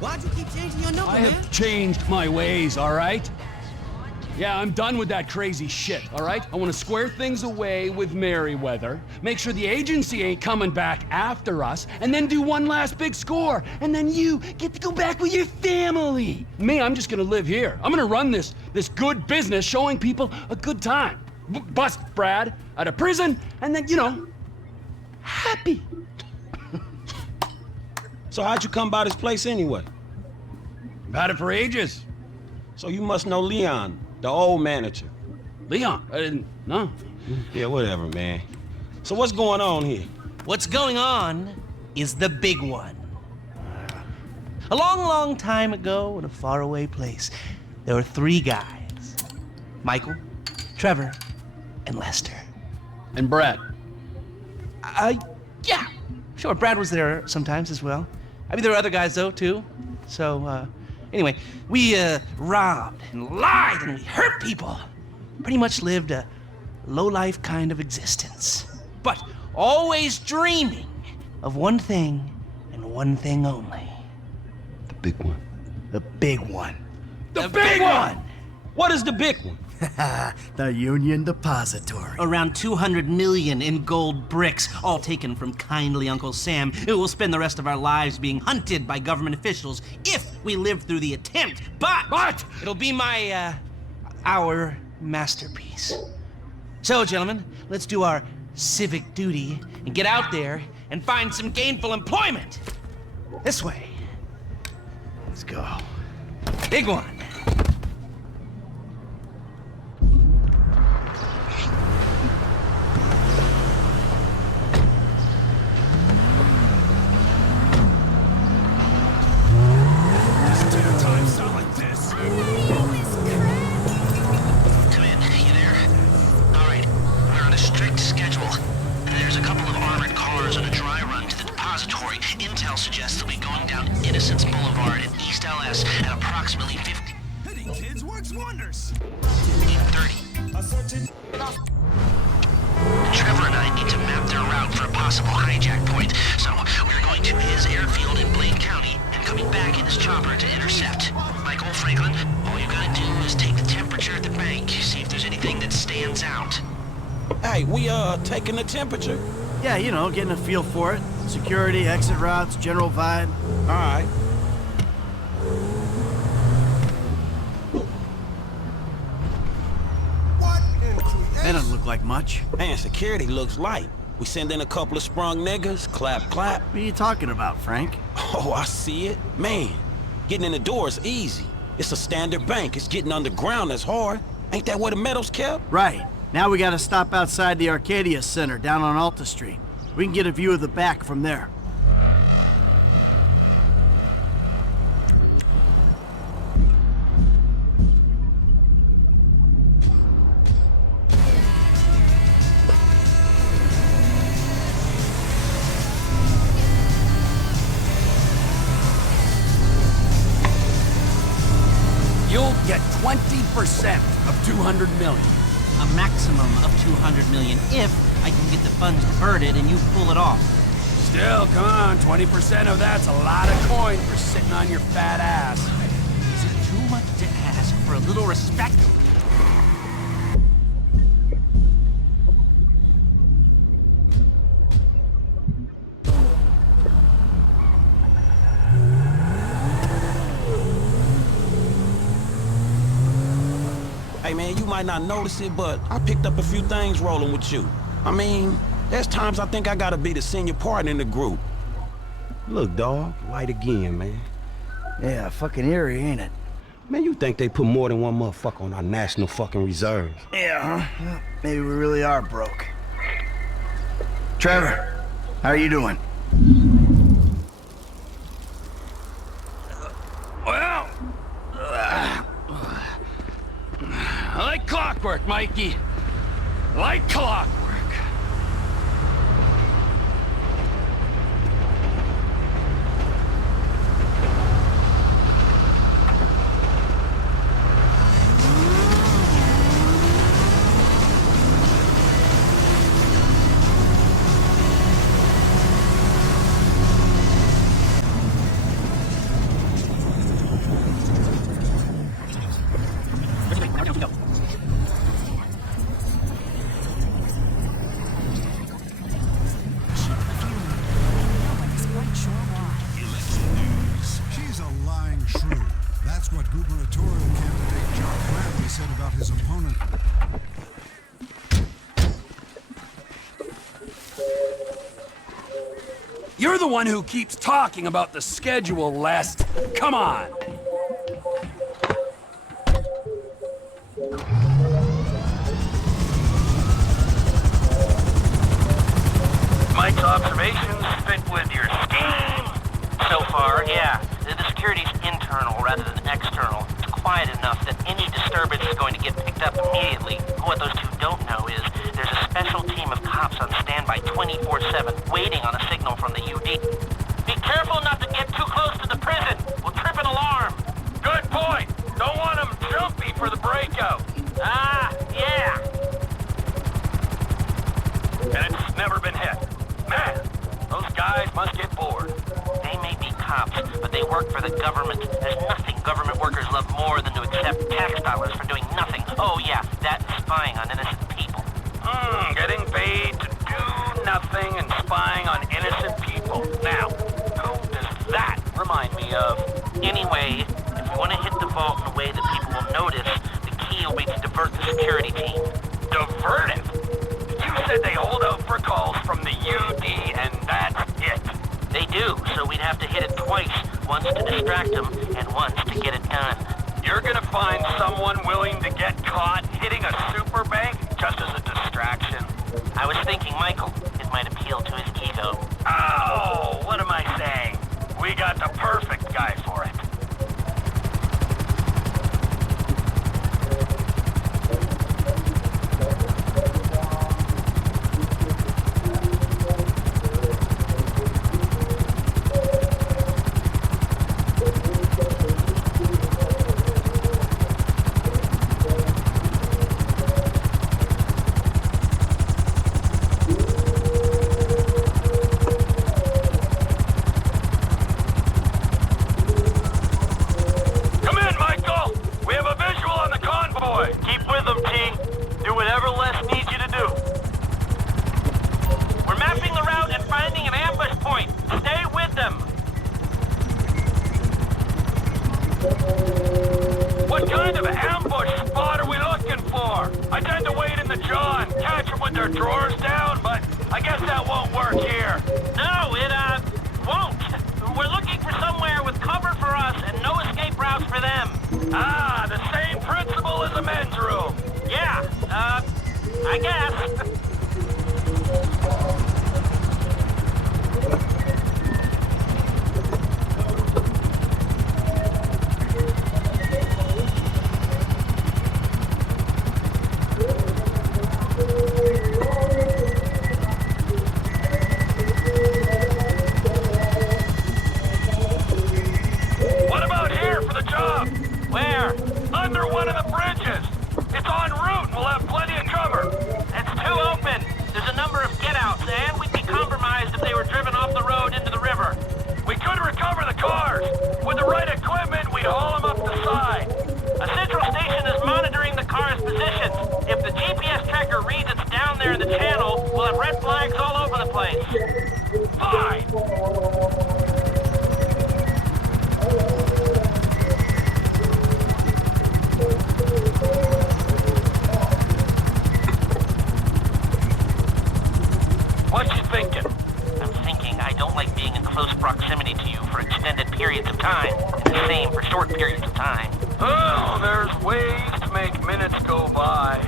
Why'd you keep changing your number, I man? have changed my ways, all right? Yeah, I'm done with that crazy shit, all right? I want to square things away with Merryweather, make sure the agency ain't coming back after us, and then do one last big score, and then you get to go back with your family. Me, I'm just gonna live here. I'm gonna run this good business showing people a good time. Bust Brad out of prison, and then, you know, happy. So how'd you come by this place anyway? I've had it for ages. So you must know Leon, the old manager. Leon, I didn't know. Yeah, whatever, man. So what's going on here? What's going on is the big one. A long, long time ago in a faraway place, there were 3 guys. Michael, Trevor, and Lester. And Brad. Yeah. Sure, Brad was there sometimes as well. I mean, there were other guys, though, too. So, anyway, we, robbed and lied and we hurt people. Pretty much lived a low-life kind of existence. But always dreaming of one thing and one thing only. The big one. The big one. The big one! What is the big one? The Union Depository. Around 200 million in gold bricks, all taken from kindly Uncle Sam, who will spend the rest of our lives being hunted by government officials if we live through the attempt. But it'll be our masterpiece. So, gentlemen, let's do our civic duty and get out there and find some gainful employment. This way. Let's go. Big one. Suggests they'll be going down Innocence Boulevard in East LS at approximately 50. Hitting kids works wonders. 15:30. Trevor and I need to map their route for a possible hijack point, so we're going to his airfield in Blaine County and coming back in his chopper to intercept. Michael Franklin, all you gotta do is take the temperature at the bank, see if there's anything that stands out. Hey, we taking the temperature. Yeah, you know, getting a feel for it. Security, exit routes, general vibe. All right. That doesn't look like much. Man, security looks light. We send in a couple of sprung niggas, clap, clap. What are you talking about, Frank? Oh, I see it. Man, getting in the door is easy. It's a standard bank. It's getting underground that's hard. Ain't that where the metal's kept? Right. Now we gotta stop outside the Arcadia Center down on Alta Street. We can get a view of the back from there. You'll get 20% of 200 million. A maximum of 200 million if I can get the funds diverted and you pull it off. Still, come on, 20% of that's a lot of coin for sitting on your fat ass. Is it too much to ask for a little respect? Hey, man, you might not notice it, but I picked up a few things rolling with you. I mean, there's times I think I gotta be the senior partner in the group. Look, dawg, light again, man. Yeah, fucking eerie, ain't it? Man, you think they put more than one motherfucker on our national fucking reserves? Yeah, huh? Well, maybe we really are broke. Trevor, how are you doing? Well, like clockwork, Mikey. Like clockwork. You're the one who keeps talking about the schedule, Lest. Come on! Mike's observations fit with your scheme? So far, yeah. The security's internal rather than external. It's quiet enough that any disturbance is going to get picked up immediately. What those two don't know is there's a special team of cops on standby 24/7, waiting on a signal from the UD. Be careful not to get too close to the prison. We'll trip an alarm. Good point. Don't want them jumpy for the breakout. Ah, yeah. And it's never been hit. Man, those guys must get bored. They may be cops, but they work for the government. There's nothing government workers love more than to accept tax dollars for doing nothing. Oh yeah, that's spying on innocent people. Getting paid to do nothing and spying on innocent people. Now, who does that remind me of? Anyway, if you want to hit the vault in a way that people will notice, the key will be to divert the security team. Divert it? You said they hold out for calls from the UD and that's it. They do, so we'd have to hit it twice. Once to distract them, and once to get it done. You're gonna find someone willing to get caught hitting a super bank just as a distraction? I was thinking Michael. It might appeal to his ego. Oh, what am I saying? We got the perfect guy for it. What kind of ambush spot are we looking for? I tend to wait in the jaw and catch them with their drawers down, but I guess that won't work here. No, it, won't. We're looking for somewhere with cover for us and no escape routes for them. Ah, the same principle as a men's room. Yeah, I guess. Where? Under one of the bridges. It's en route and we'll have plenty of cover. It's too open. There's a number of get-outs, and we'd be compromised if they were driven off the road into the river. We could recover the cars. With the right equipment, we'd haul them up the side. A central station is monitoring the car's positions. If the GPS tracker reads it's down there in the channel, we'll have red flags all over the place. Fine. What you thinking? I'm thinking I don't like being in close proximity to you for extended periods of time, and the same for short periods of time. Oh, there's ways to make minutes go by.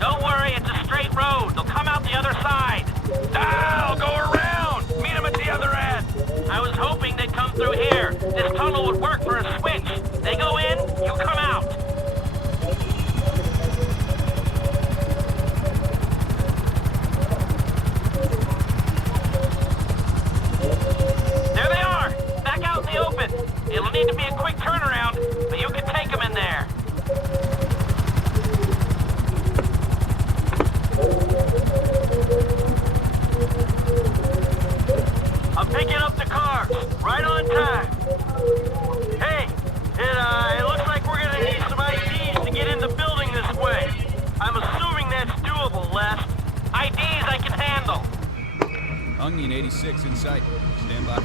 Don't worry, it's a straight road. They'll come out the other side. I'll go around. Meet them at the other end. I was hoping they'd come through here. Onion 86 in sight. Stand by.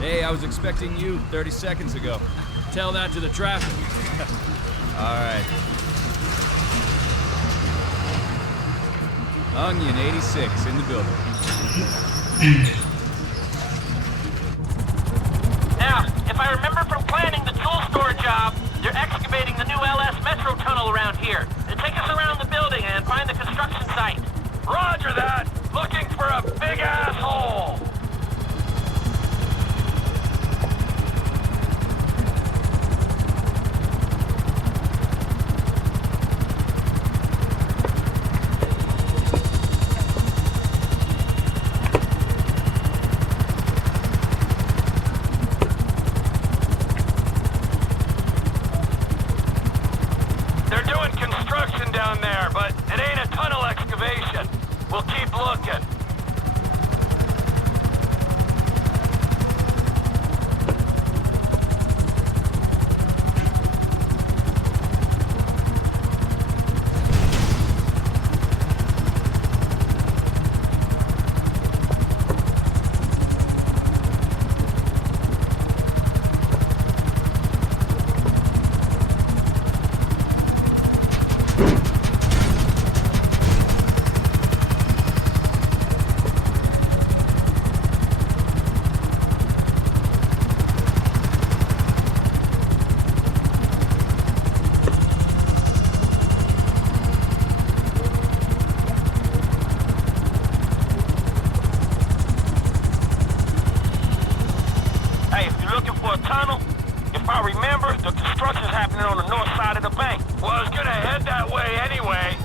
Hey, I was expecting you 30 seconds ago. Tell that to the traffic. All right. Onion 86 in the building. Now, if I remember from planning the tool store job, they're excavating the new LS Metro tunnel around here. Take us around the building and find the construction site. Roger that! Looking for a big asshole! They're doing construction down there, but it ain't a tunnel excavation. We'll keep looking. Hey, if you're looking for a tunnel, if I remember, the construction's happening on the north side of the bank. Well, I was gonna head that way anyway.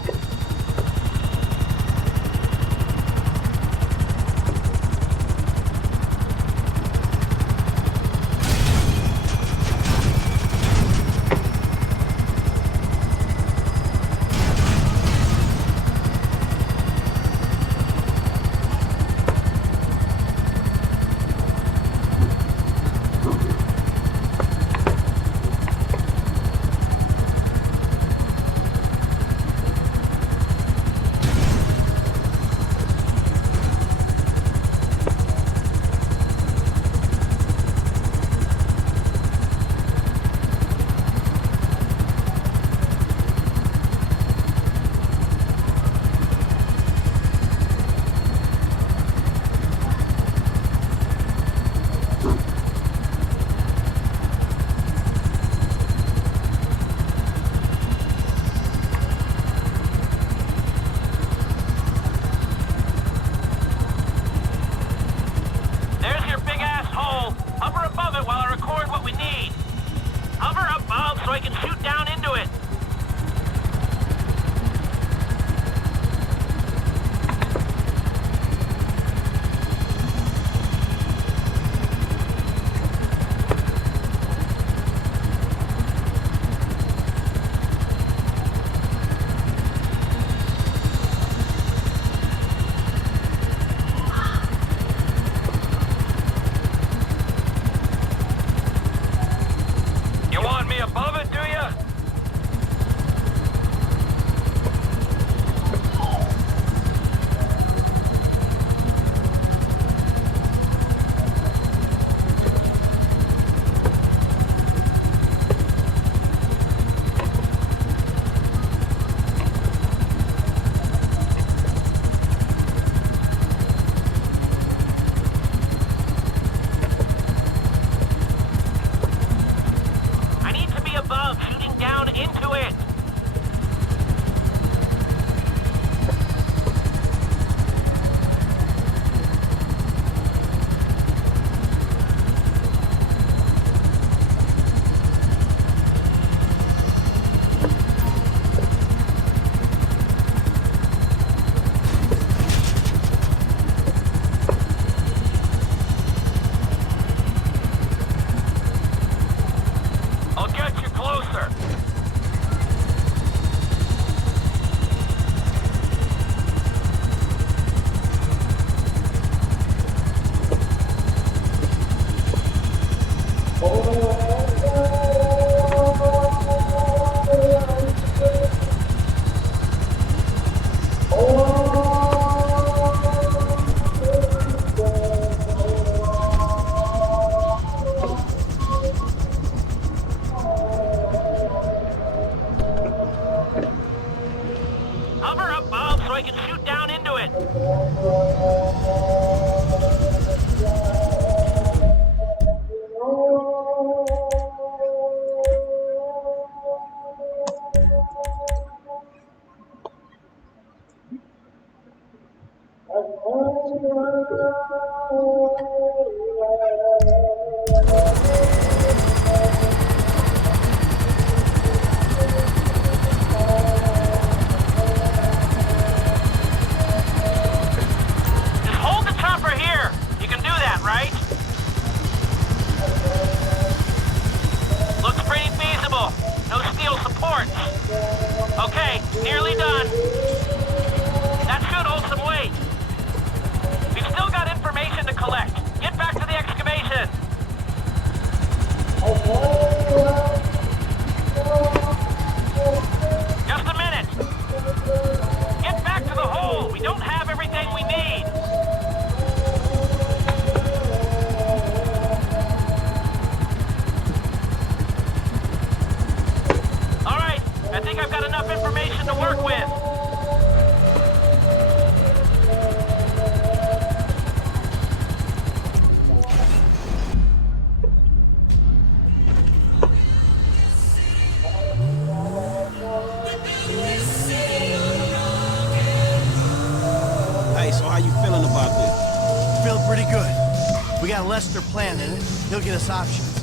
We got Lester planning it. He'll get us options.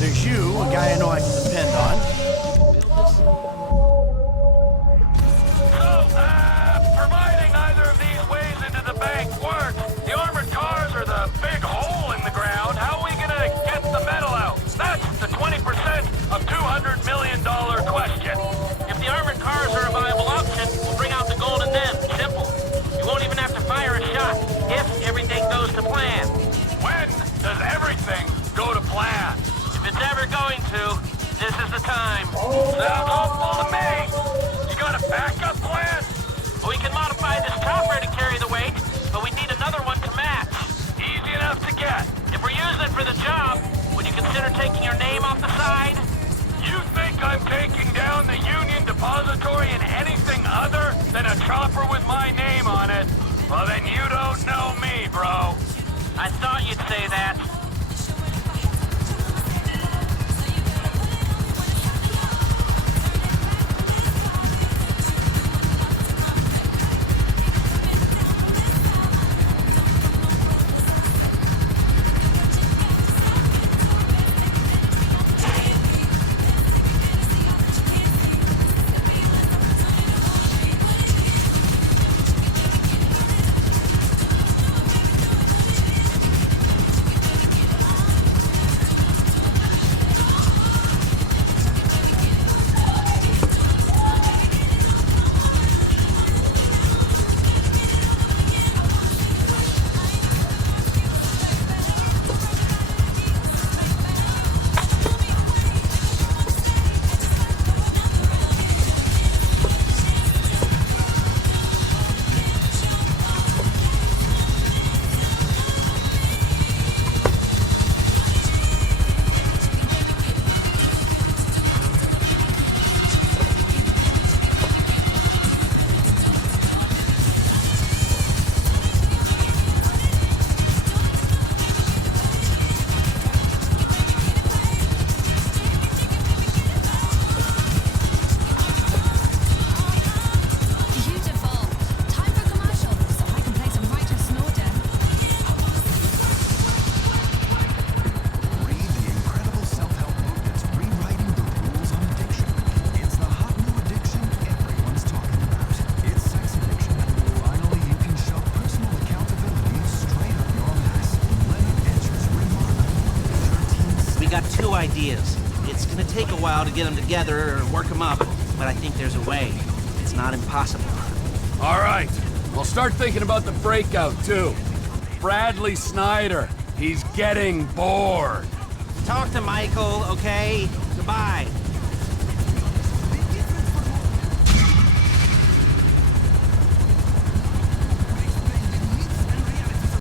There's you, a guy I know I can depend on. Providing either of these ways into the bank work, the armored cars are the big hole in the ground. How are we gonna get the metal out? That's the 20% of $200 million question. If the armored cars are a viable option, we'll bring out the gold in them. Simple. You won't even have to fire a shot if everything goes to plan. When does everything go to plan? If it's ever going to, this is the time. Sounds hopeful to me. You got a backup plan? We can modify this chopper to carry the weight, but we need another one to match. Easy enough to get. If we're using it for the job, would you consider taking your name off the side? You think I'm taking down the Union Depository in anything other than a chopper with my name on it? Well, then you don't know me, bro. I thought you'd say that. Got two ideas. It's gonna take a while to get them together or work them up, but I think there's a way. It's not impossible. All right. I'll start thinking about the breakout, too. Bradley Snyder. He's getting bored. Talk to Michael, okay? Goodbye.